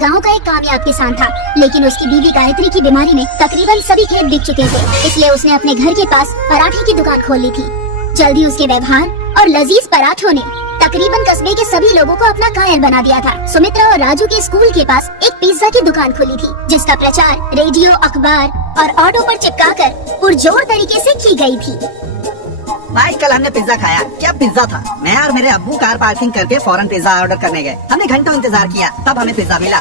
गांव का एक कामयाब किसान था, लेकिन उसकी बीवी गायत्री की बीमारी में तकरीबन सभी खेत बिक चुके थे। इसलिए उसने अपने घर के पास पराठे की दुकान खोल ली थी। जल्दी उसके व्यवहार और लजीज पराठों ने तकरीबन कस्बे के सभी लोगों को अपना कायल बना दिया था। सुमित्रा और राजू के स्कूल के पास एक पिज्जा की दुकान खोली थी, जिसका प्रचार रेडियो, अखबार और ऑटो पर चिपकाकर पुरजोर तरीके से की गई थी। भाई कल हमने पिज्जा खाया। क्या पिज्जा था। मैं और मेरे अब्बू कार पार्किंग करके फौरन पिज्जा ऑर्डर करने गए। हमने घंटों इंतजार किया, तब हमें पिज्जा मिला।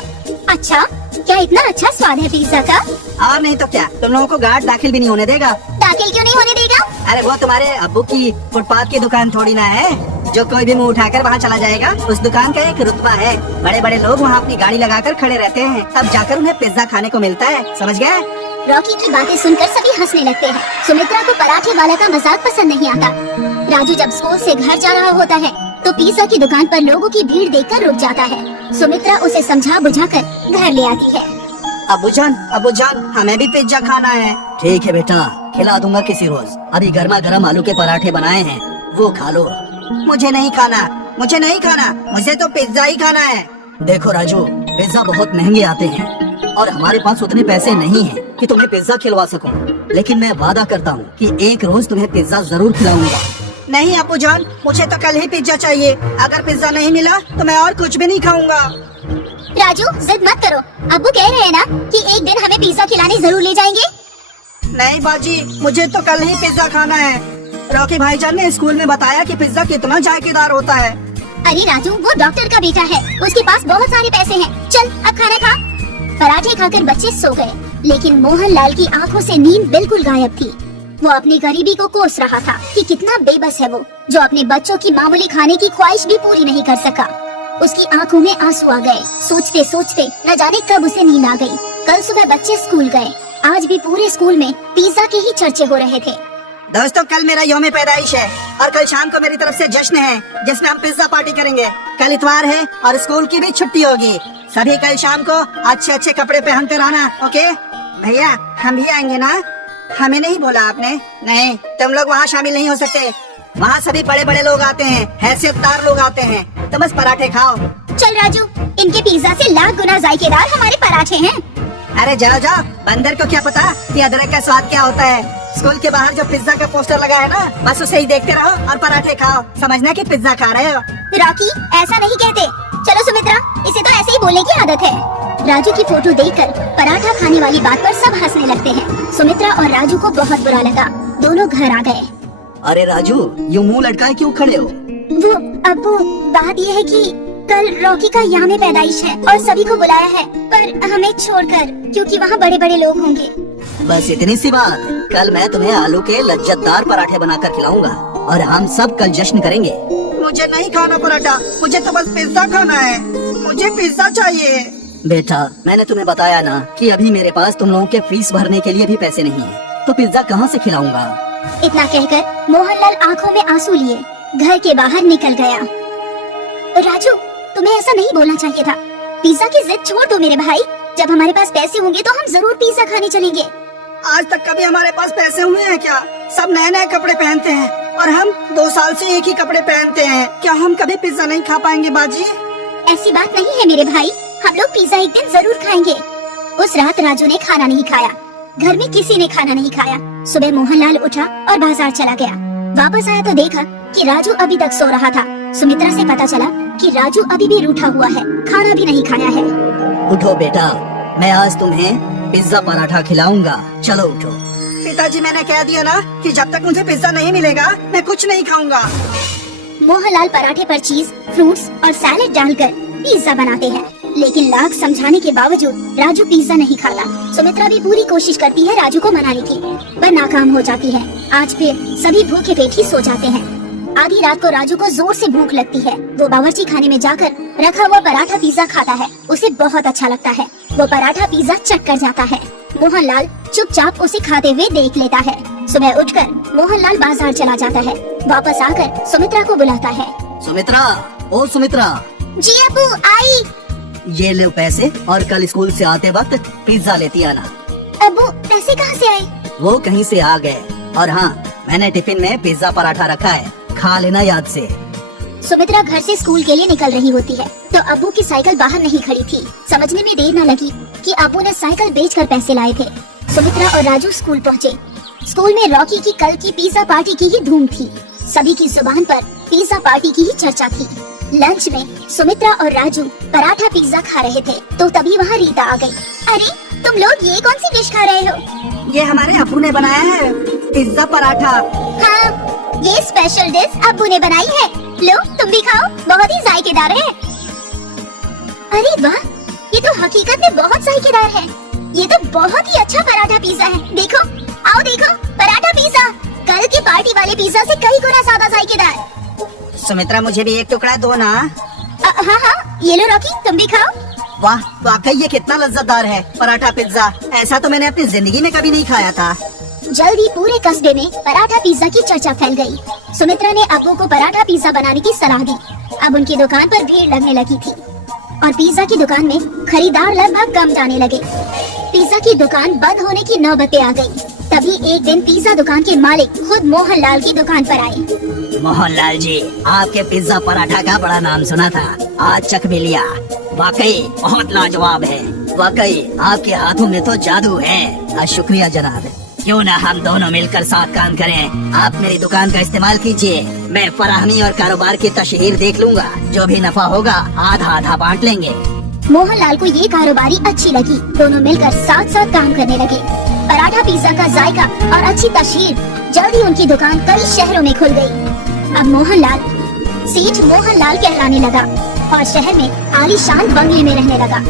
अच्छा, क्या इतना अच्छा स्वाद है पिज्जा का? और नहीं तो क्या, तुम लोगों को गार्ड दाखिल भी नहीं होने देगा। दाखिल क्यों नहीं होने देगा? अरे वो तुम्हारे अब्बू की फुटपाथ की दुकान थोड़ी ना है, जो कोई भी मुंह उठाकर वहाँ चला जाएगा। उस दुकान का एक रुतबा है। बड़े बड़े लोग वहाँ अपनी गाड़ी लगाकर खड़े रहते हैं, तब जाकर उन्हें पिज्जा खाने को मिलता है। समझ गए? रॉकी की बातें सुनकर सभी हंसने लगते हैं। सुमित्रा को पराठे वाला का मजाक पसंद नहीं आता। राजू जब स्कूल से घर जा रहा होता है तो पिज्जा की दुकान पर लोगों की भीड़ देखकर रुक जाता है। सुमित्रा उसे समझा बुझाकर घर ले आती है। अब्बू जान हमें भी पिज्जा खाना है। ठीक है बेटा, खिला दूंगा किसी रोज। अभी गर्मा गर्म आलू के पराठे बनाए हैं, वो खा लो। मुझे नहीं खाना, मुझे तो पिज्जा ही खाना है। देखो राजू, पिज्जा बहुत महंगे आते हैं और हमारे पास उतने पैसे नहीं हैं कि तुम्हें पिज्जा खिलवा सकूं। लेकिन मैं वादा करता हूं कि एक रोज तुम्हें पिज्जा जरूर खिलाऊंगा। नहीं अब्बू जान, मुझे तो कल ही पिज्जा चाहिए। अगर पिज्जा नहीं मिला तो मैं और कुछ भी नहीं खाऊंगा। राजू जिद मत करो, अब्बू कह रहे हैं ना कि एक दिन हमें पिज्जा खिलाने जरूर ले जाएंगे। नहीं बाजी, मुझे तो कल ही पिज्जा खाना है। रॉकी भाईजान ने स्कूल में बताया कि पिज्जा कितना जायकेदार होता है। अरे राजू, वो डॉक्टर का बेटा है, उसके पास बहुत सारे पैसे हैं। चल अब खाना खा। पराठे खाकर बच्चे सो गए, लेकिन मोहनलाल की आंखों से नींद बिल्कुल गायब थी। वो अपनी गरीबी को कोस रहा था कि कितना बेबस है वो, जो अपने बच्चों की मामूली खाने की ख्वाहिश भी पूरी नहीं कर सका। उसकी आंखों में आंसू आ गए। सोचते सोचते न जाने कब उसे नींद आ गई। कल सुबह बच्चे स्कूल गए। आज भी पूरे स्कूल में पिज्जा के ही चर्चे हो रहे थे। दोस्तों, कल मेरा यौम पैदाइश है और कल शाम को मेरी तरफ से जश्न है, जिसमें हम पिज्जा पार्टी करेंगे। कल इतवार है और स्कूल की भी छुट्टी होगी। सभी कल शाम को अच्छे अच्छे कपड़े पहन कर आना, ओके? भैया हम भी आएंगे ना? हमें नहीं बोला आपने? नहीं, तुम लोग वहाँ शामिल नहीं हो सकते। वहाँ सभी बड़े बड़े लोग आते हैं, हैसियतदार लोग आते हैं। तुम बस पराठे खाओ। चल राजू, इनके पिज्जा से लाख गुना जायकेदार हमारे पराठे हैं। अरे जाओ जाओ, बंदर को क्या पता कि अदरक का स्वाद क्या होता है। स्कूल के बाहर जो पिज्जा का पोस्टर लगा है ना, बस उसे ही देखते रहो और पराठे खाओ। समझना कि पिज्जा खा रहे हो। रॉकी, ऐसा नहीं कहते। चलो सुमित्रा, इसे तो ऐसे ही बोलने की आदत है। राजू की फोटो देखकर पराठा खाने वाली बात पर सब हंसने लगते हैं। सुमित्रा और राजू को बहुत बुरा लगा। दोनों घर आ गए। अरे राजू, यूं मुंह लटकाए क्यों खड़े हो? वो अब्बू, बात ये है कि कल रॉकी का यौम पैदाइश है और सभी को बुलाया है, पर हमें छोड़कर, क्योंकि वहाँ बड़े बड़े लोग होंगे। बस इतनी सी बात। कल मैं तुम्हें आलू के लज्जतदार पराठे बनाकर खिलाऊंगा और हम सब कल जश्न करेंगे। मुझे नहीं खाना पराठा, मुझे तो बस पिज्जा खाना है। मुझे पिज्जा चाहिए। बेटा, मैंने तुम्हें बताया ना कि अभी मेरे पास तुम लोगों के फीस भरने के लिए भी पैसे नहीं है, तो पिज्जा कहाँ से खिलाऊंगा? इतना कहकर मोहनलाल आंखों में आंसू लिए घर के बाहर निकल गया। राजू, तुम्हें ऐसा नहीं बोलना चाहिए था। पिज्जा की जिद छोड़ दो मेरे भाई। जब हमारे पास पैसे होंगे तो हम जरूर पिज्जा खाने चलेंगे। आज तक कभी हमारे पास पैसे हुए हैं क्या? सब नए नए कपड़े पहनते हैं और हम 2 साल से एक ही कपड़े पहनते हैं। क्या हम कभी पिज्जा नहीं खा पाएंगे बाजी? ऐसी बात नहीं है मेरे भाई, हम लोग पिज्जा एक दिन जरूर खाएंगे। उस रात राजू ने खाना नहीं खाया। घर में किसी ने खाना नहीं खाया। सुबह मोहनलाल उठा और बाजार चला गया। वापस आया तो देखा कि राजू अभी तक सो रहा था। सुमित्रा से पता चला कि राजू अभी भी रूठा हुआ है, खाना भी नहीं खाया है। उठो बेटा, मैं आज तुम्हें पिज्जा पराठा खिलाऊंगा। चलो उठो। पिताजी, मैंने कह दिया ना कि जब तक मुझे पिज्जा नहीं मिलेगा मैं कुछ नहीं खाऊंगा। मोहनलाल पराठे पर चीज, फ्रूट्स और सैलेड डालकर पिज्जा बनाते हैं, लेकिन लाख समझाने के बावजूद राजू पिज्जा नहीं खाता। सुमित्रा भी पूरी कोशिश करती है राजू को मनाने की, पर नाकाम हो जाती है। आज फिर सभी भूखे पेट ही सो जाते हैं। आधी रात को राजू को जोर से भूख लगती है। वो बावर्ची खाने में जाकर रखा हुआ पराठा पिज्जा खाता है। उसे बहुत अच्छा लगता है। वो पराठा पिज्जा चख कर जाता है। मोहनलाल चुपचाप उसे खाते हुए देख लेता है। सुबह उठकर मोहनलाल बाजार चला जाता है। वापस आकर सुमित्रा को बुलाता है। सुमित्रा, ओ सुमित्रा। जी अब्बू, आई। ये ले पैसे और कल स्कूल से आते वक्त पिज्जा लेती आना। अब्बू, पैसे कहाँ से आए? वो कहीं से आ गए। और हाँ, मैंने टिफिन में पिज्जा पराठा रखा है, खा लेना याद से। सुमित्रा घर से स्कूल के लिए निकल रही होती है तो अब्बू की साइकिल बाहर नहीं खड़ी थी। समझने में देर न लगी कि अब्बू ने साइकिल बेचकर पैसे लाए थे। सुमित्रा और राजू स्कूल पहुँचे। स्कूल में रॉकी की कल की पिज्जा पार्टी की ही धूम थी। सभी की जुबान पर पिज्जा पार्टी की ही चर्चा थी। लंच में सुमित्रा और राजू पराठा पिज्जा खा रहे थे तो तभी वहाँ रीता आ गई। अरे तुम लोग ये कौन सी डिश खा रहे हो? ये हमारे अब्बू ने बनाया है, पिज्जा पराठा। हाँ, ये स्पेशल डिश अब्बू ने बनाई है। लो तुम भी खाओ, बहुत ही जायकेदार है। अरे वाह, ये तो हकीकत में बहुत जायकेदार है। ये तो बहुत ही अच्छा पराठा पिज्जा है। देखो, आओ देखो, पराठा पिज्जा कल की पार्टी वाले पिज्जा से कई गुना ज्यादा जायकेदार। सुमित्रा मुझे भी एक टुकड़ा दो ना। हाँ हाँ, ये लो रॉकी, तुम भी खाओ। वाह, वाकई ये कितना लज्जतदार है पराठा पिज्जा। ऐसा तो मैंने अपनी जिंदगी में कभी नहीं खाया था। जल्द ही पूरे कस्बे में पराठा पिज्जा की चर्चा फैल गई। सुमित्रा ने अब्बू को पराठा पिज्जा बनाने की सलाह दी। अब उनकी दुकान पर भीड़ लगने लगी थी और पिज्जा की दुकान में खरीदार लगभग कम जाने लगे। पिज्जा की दुकान बंद होने की नौबतें आ गई। तभी एक दिन पिज्जा दुकान के मालिक खुद मोहनलाल की दुकान पर आए। मोहनलाल जी, आपके पिज्जा पराठा का बड़ा नाम सुना था, आज चख भी लिया। वाकई बहुत लाजवाब है। वाकई आपके हाथों में तो जादू है। शुक्रिया जनाब। क्यों ना हम दोनों मिलकर साथ काम करें। आप मेरी दुकान का इस्तेमाल कीजिए, मैं फराहमी और कारोबार की तशहीर देख लूंगा। जो भी नफा होगा आधा आधा बांट लेंगे। मोहनलाल को ये कारोबारी अच्छी लगी। दोनों मिलकर साथ साथ काम करने लगे। पराठा पिज्जा का जायका और अच्छी तशहीर जल्द ही उनकी दुकान कई शहरों में खुल गई। अब मोहनलाल सेठ मोहनलाल कहलाने लगा और शहर में आलीशान बंगले में रहने लगा।